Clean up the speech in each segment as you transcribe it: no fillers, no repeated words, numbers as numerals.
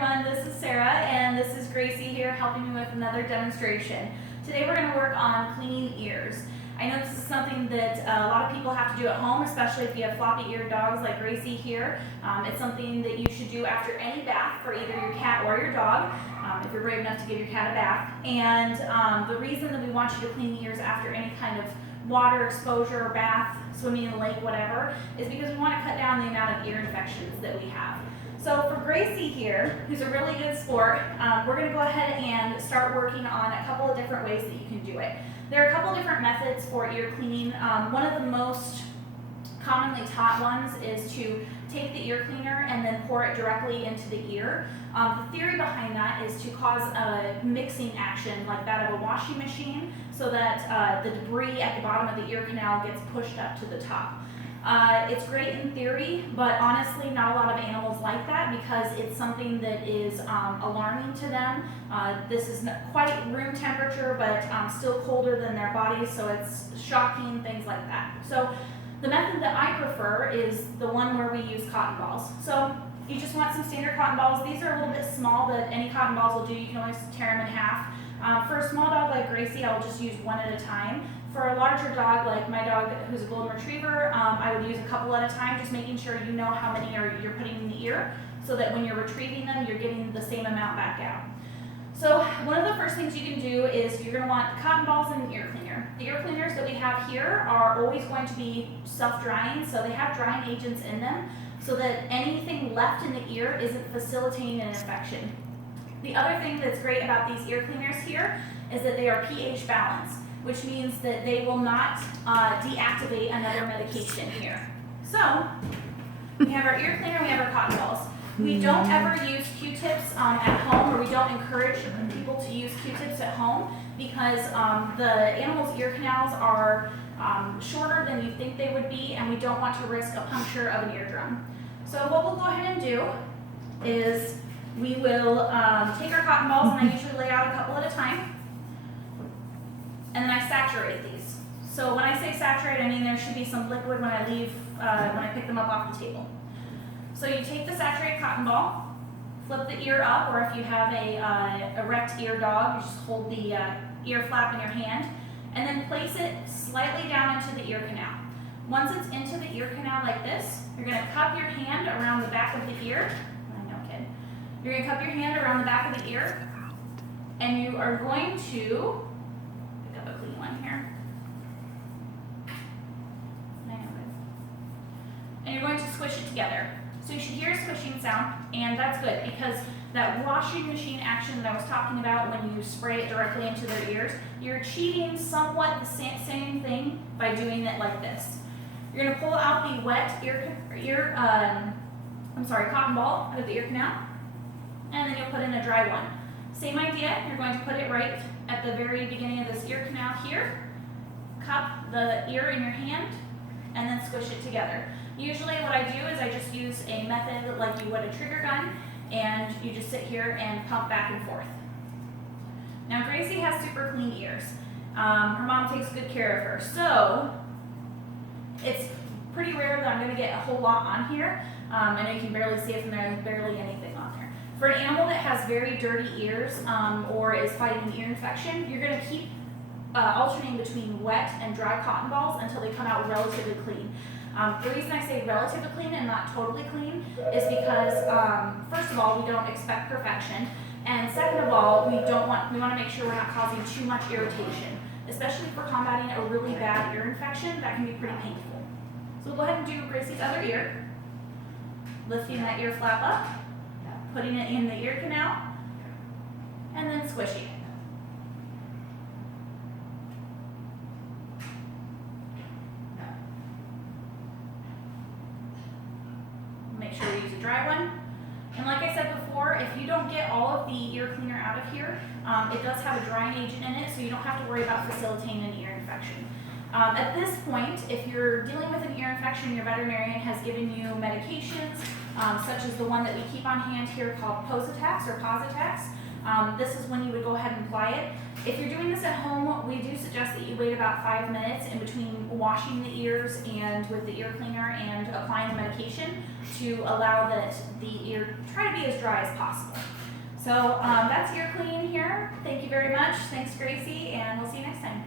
everyone, this is Sarah and this is Gracie here helping you with another demonstration. Today we're going to work on cleaning ears. I know this is something that a lot of people have to do at home, especially if you have floppy-eared dogs like Gracie here. It's something that you should do after any bath for either your cat or your dog, if you're brave enough to give your cat a bath. And the reason that we want you to clean the ears after any kind of water exposure or bath, swimming in the lake, whatever, is because we want to cut down the amount of ear infections that we have. So for Gracie here, who's a really good sport, we're going to go ahead and start working on a couple of different ways that you can do it. There are a couple different methods for ear cleaning. One of the most commonly taught ones is to take the ear cleaner and then pour it directly into the ear. The theory behind that is to cause a mixing action like that of a washing machine so that the debris at the bottom of the ear canal gets pushed up to the top. It's great in theory, but honestly not a lot of animals like that because it's something that is alarming to them. This is not quite room temperature, but still colder than their bodies, so it's shocking, things like that. So the method that I prefer is the one where we use cotton balls. So you just want some standard cotton balls. These are a little bit small, but any cotton balls will do. You can always tear them in half. For a small dog like Gracie, I'll just use one at a time. For a larger dog, like my dog who's a golden retriever, I would use a couple at a time, just making sure you know how many you're putting in the ear so that when you're retrieving them, you're getting the same amount back out. So one of the first things you can do is you're going to want cotton balls and an ear cleaner. The ear cleaners that we have here are always going to be self-drying, so they have drying agents in them so that anything left in the ear isn't facilitating an infection. The other thing that's great about these ear cleaners here is that they are pH balanced, which means that they will not deactivate another medication here. So we have our ear cleaner, we have our cotton balls. We don't ever use Q-tips at home, or we don't encourage people to use Q-tips at home because the animal's ear canals are shorter than you think they would be, and we don't want to risk a puncture of an eardrum. So what we'll go ahead and do is we will take our cotton balls, and I usually lay out a couple at a time, and then I saturate these. So when I say saturate, I mean there should be some liquid when I leave, when I pick them up off the table. So you take the saturated cotton ball, flip the ear up, or if you have a erect ear dog, you just hold the ear flap in your hand, and then place it slightly down into the ear canal. Once it's into the ear canal like this, you're going to cup your hand around the back of the ear. I know, kid. You're going to cup your hand around the back of the ear, and you are going to pick up a clean one here. And you're going to squish it together. So you should hear a squishing sound, and that's good because that washing machine action that I was talking about when you spray it directly into their ears, you're achieving somewhat the same thing by doing it like this. You're going to pull out the wet cotton ball out of the ear canal, and then you'll put in a dry one. Same idea, you're going to put it right at the very beginning of this ear canal here, cup the ear in your hand, and then squish it together. Usually what I do is I just use a method like you would a trigger gun, and you just sit here and pump back and forth. Now Gracie has super clean ears. Her mom takes good care of her, so it's pretty rare that I'm going to get a whole lot on here. I know you can barely see it from there, there's barely anything on there. For an animal that has very dirty ears or is fighting an ear infection, you're going to keep alternating between wet and dry cotton balls until they come out relatively clean. The reason I say relatively clean and not totally clean is because, first of all, we don't expect perfection, and second of all, we want to make sure we're not causing too much irritation, especially for combating a really bad ear infection that can be pretty painful. So we'll go ahead and do Gracie's other ear, lifting that ear flap up, putting it in the ear canal, and then squishing it. Make sure you use a dry one. And like I said before, if you don't get all of the ear cleaner out of here, it does have a drying agent in it, so you don't have to worry about facilitating an ear infection. At this point, if you're dealing with an ear infection, your veterinarian has given you medications, such as the one that we keep on hand here called Positax or Positax. This is when you would go ahead and apply it. If you're doing this at home, we do suggest that you wait about 5 minutes in between washing the ears and with the ear cleaner and applying the medication to allow that the ear try to be as dry as possible. So that's ear cleaning here. Thank you very much. Thanks, Gracie, and we'll see you next time.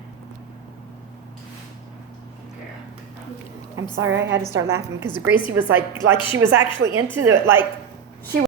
I'm sorry, I had to start laughing because Gracie was like she was actually into it, like